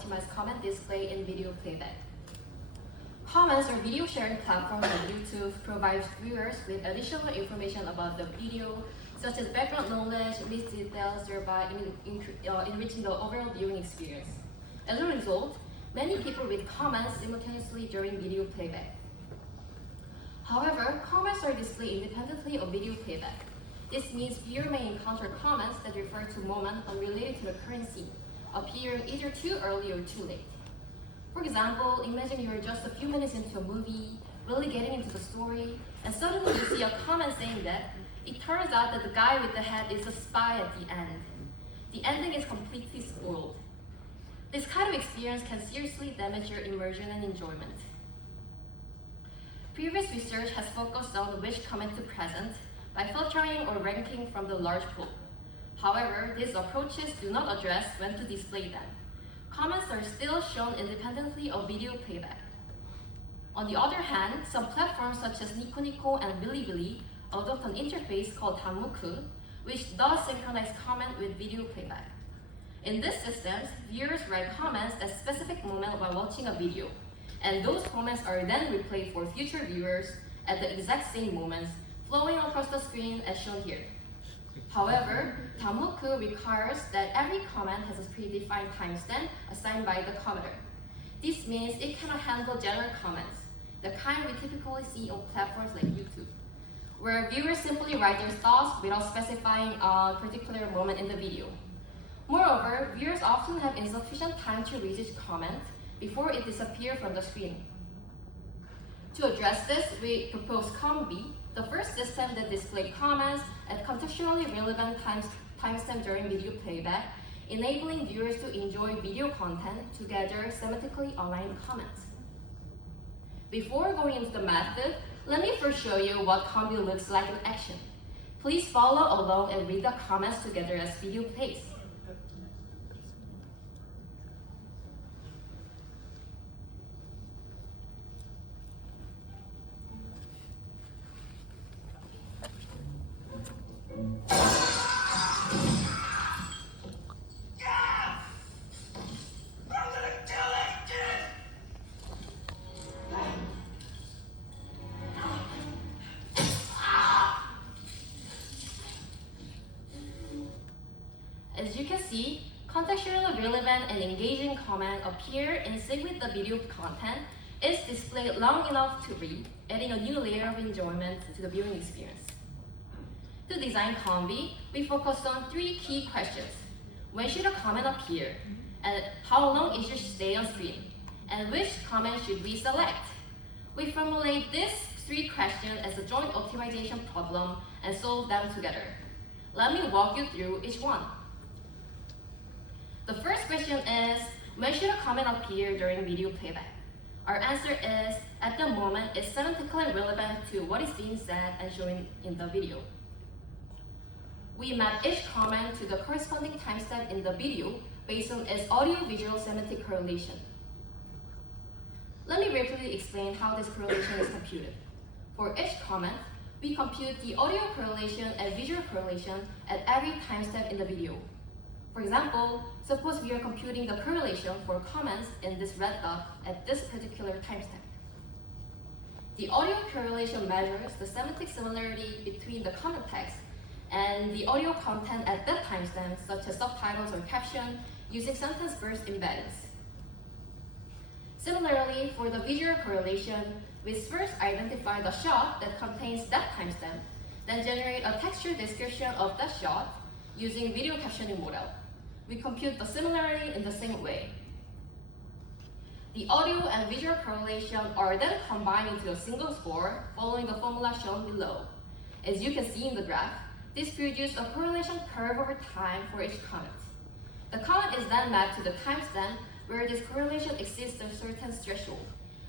optimize comment display in video playback. Comments or video sharing platforms like YouTube provide viewers with additional information about the video, such as background knowledge, list details, thereby enriching the overall viewing experience. As a result, many people read comments simultaneously during video playback. However, comments are displayed independently of video playback. This means viewer may encounter comments that refer to moments unrelated to the current scene, appearing either too early or too late. For example, imagine you are just a few minutes into a movie, really getting into the story, and suddenly you see a comment saying that it turns out that the guy with the hat is a spy at the end. The ending is completely spoiled. This kind of experience can seriously damage your immersion and enjoyment. Previous research has focused on which comment to present by filtering or ranking from the large pool. However, these approaches do not address when to display them. Comments are still shown independently of video playback. On the other hand, some platforms such as Nico Nico and Bilibili adopt an interface called Danmoku, which does synchronize comment with video playback. In this system, viewers write comments at specific moments while watching a video, and those comments are then replayed for future viewers at the exact same moments, flowing across the screen as shown here. However, Danmoku requires that every comment has a predefined timestamp assigned by the commenter. This means it cannot handle general comments, the kind we typically see on platforms like YouTube, where viewers simply write their thoughts without specifying a particular moment in the video. Moreover, viewers often have insufficient time to read each comment before it disappears from the screen. To address this, we propose ComVi, the first system that displays comments at contextually relevant timestamp during video playback, enabling viewers to enjoy video content together semantically aligned comments. Before going into the method, let me first show you what ComVi looks like in action. Please follow along and read the comments together as video plays. As you can see, contextually relevant and engaging comments appear in sync with the video content is displayed long enough to read, adding a new layer of enjoyment to the viewing experience. To design ComVi, we focused on three key questions. When should a comment appear? And how long it should stay on screen? And which comment should we select? We formulate these three questions as a joint optimization problem and solve them together. Let me walk you through each one. The first question is, when should a comment appear during video playback? Our answer is, at the moment, it's semantically relevant to what is being said and shown in the video. We map each comment to the corresponding timestamp in the video based on its audio-visual semantic correlation. Let me briefly explain how this correlation is computed. For each comment, we compute the audio correlation and visual correlation at every timestamp in the video. For example, suppose we are computing the correlation for comments in this red dot at this particular timestamp. The audio correlation measures the semantic similarity between the comment text and the audio content at that timestamp, such as subtitles or caption, using sentence burst embeddings. Similarly, for the visual correlation, we first identify the shot that contains that timestamp, then generate a textual description of that shot using video captioning model. We compute the similarity in the same way. The audio and visual correlation are then combined into a single score following the formula shown below. As you can see in the graph, this produces a correlation curve over time for each comment. The comment is then mapped to the timestamp where this correlation exceeds a certain threshold,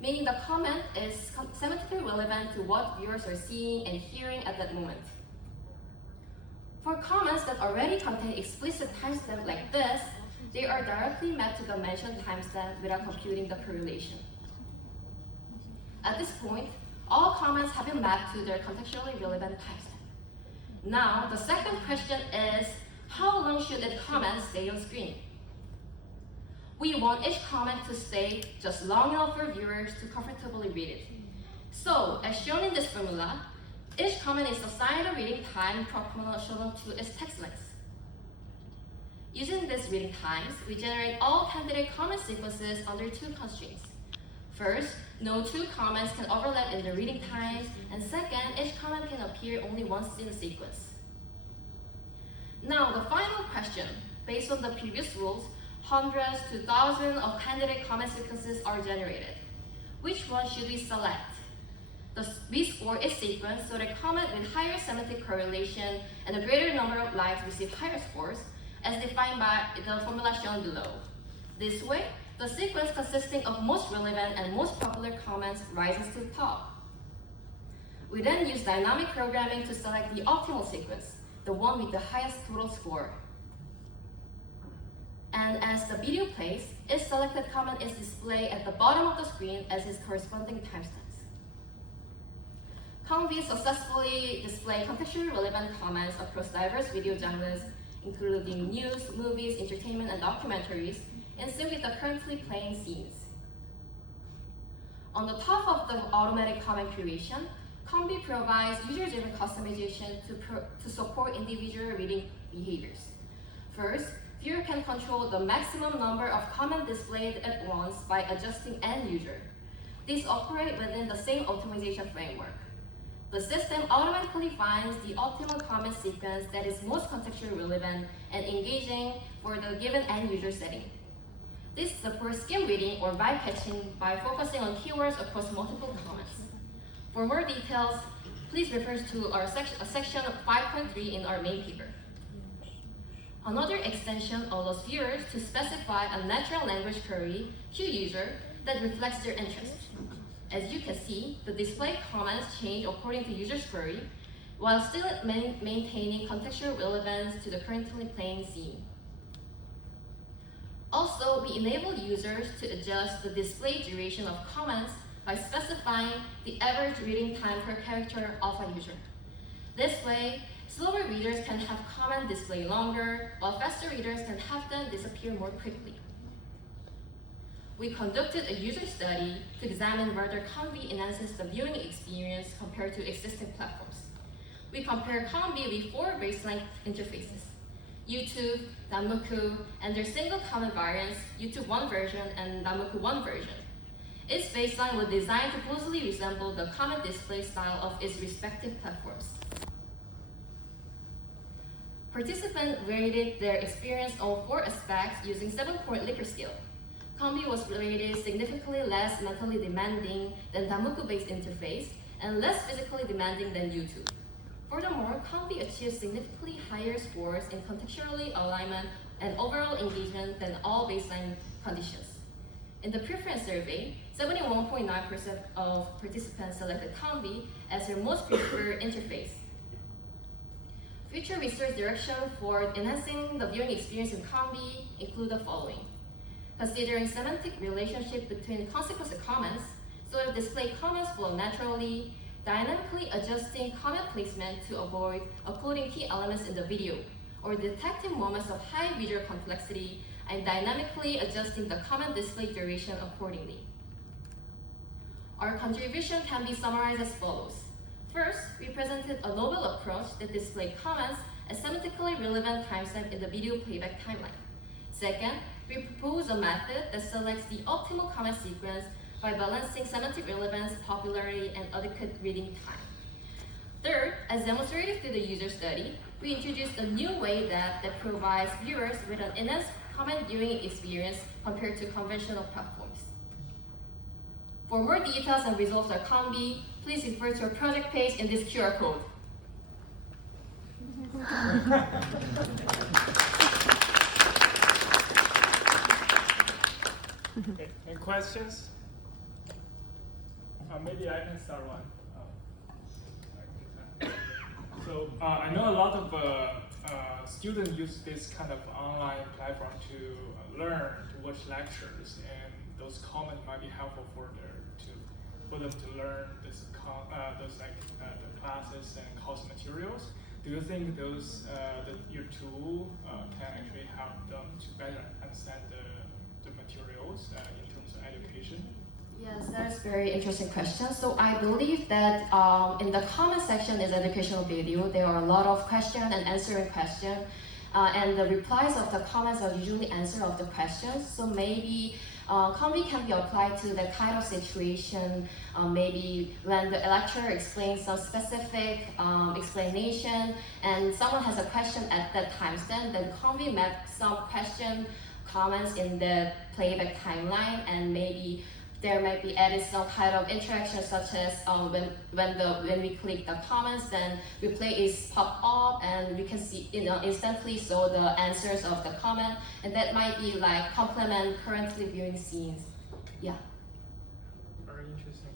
meaning the comment is semantically relevant to what viewers are seeing and hearing at that moment. For comments that already contain explicit timestamp like this, they are directly mapped to the mentioned timestamp without computing the correlation. At this point, all comments have been mapped to their contextually relevant timestamp. Now, the second question is, how long should a comment stay on screen? We want each comment to stay just long enough for viewers to comfortably read it. So, as shown in this formula, each comment is assigned a reading time proportional to its text length. Using these reading times, we generate all candidate comment sequences under two constraints. First, no two comments can overlap in the reading times, and second, each comment can appear only once in the sequence. Now, the final question. Based on the previous rules, hundreds to thousands of candidate comment sequences are generated. Which one should we select? We score each sequence so that comment with higher semantic correlation and a greater number of likes receive higher scores, as defined by the formula shown below. This way, the sequence consisting of most relevant and most popular comments rises to the top. We then use dynamic programming to select the optimal sequence, the one with the highest total score. And as the video plays, each selected comment is displayed at the bottom of the screen as its corresponding timestamps. ComVi successfully displays contextually relevant comments across diverse video genres, including news, movies, entertainment, and documentaries, in sync with the currently playing scenes. On the top of the automatic comment creation, ComVi provides user-driven customization to support individual reading behaviors. First, viewer can control the maximum number of comments displayed at once by adjusting end user. These operate within the same optimization framework. The system automatically finds the optimal comment sequence that is most contextually relevant and engaging for the given end user setting. This supports skim reading or vibe catching by focusing on keywords across multiple comments. For more details, please refer to our section 5.3 in our main paper. Another extension allows viewers to specify a natural language query to user that reflects their interest. As you can see, the display comments change according to user's query, while still maintaining contextual relevance to the currently playing scene. Also, we enable users to adjust the display duration of comments by specifying the average reading time per character of a user. This way, slower readers can have comment display longer, while faster readers can have them disappear more quickly. We conducted a user study to examine whether ComVi enhances the viewing experience compared to existing platforms. We compared ComVi with 4 baseline interfaces: YouTube, Damoku, and their single comment variants, YouTube 1 version and Damoku 1 version. Its baseline was designed to closely resemble the comment display style of its respective platforms. Participants rated their experience on 4 aspects using 7-point Likert scale. ComVi was rated significantly less mentally demanding than Damoku-based interface and less physically demanding than YouTube. Furthermore, ComVi achieved significantly higher scores in contextually alignment and overall engagement than all baseline conditions. In the preference survey, 71.9% of participants selected ComVi as their most preferred interface. Future research direction for enhancing the viewing experience in ComVi include the following: considering semantic relationship between consequence comments, so that display comments flow naturally, dynamically adjusting comment placement to avoid occluding key elements in the video, or detecting moments of high visual complexity and dynamically adjusting the comment display duration accordingly. Our contribution can be summarized as follows. First, we presented a novel approach that displayed comments as semantically relevant timestamp in the video playback timeline. Second, we propose a method that selects the optimal comment sequence by balancing semantic relevance, popularity, and adequate reading time. Third, as demonstrated through the user study, we introduced a new way that provides viewers with an enhanced comment viewing experience compared to conventional platforms. For more details and results of ComVi, please refer to our project page in this QR code. Okay, any questions? Maybe I can start one. So I know a lot of students use this kind of online platform to learn, to watch lectures, and those comments might be helpful for them to learn the classes and course materials. Do you think your tool can actually help them to better understand the material Yes, that's very interesting question. So I believe that in the comment section is educational video. There are a lot of question and answering question, and the replies of the comments are usually answer of the questions. So maybe ComVi can be applied to the kind of situation, maybe when the lecturer explains some specific explanation and someone has a question at that timestamp, then ComVi map some question comments in the playback timeline, and maybe there might be added some kind of interaction, such as when we click the comments, then replay is pop up and we can see instantly so the answers of the comment, and that might be like complement currently viewing scenes. Yeah. Very interesting.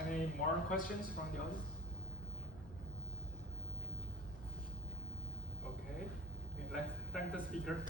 Any more questions from the audience? Okay, let's thank the speaker.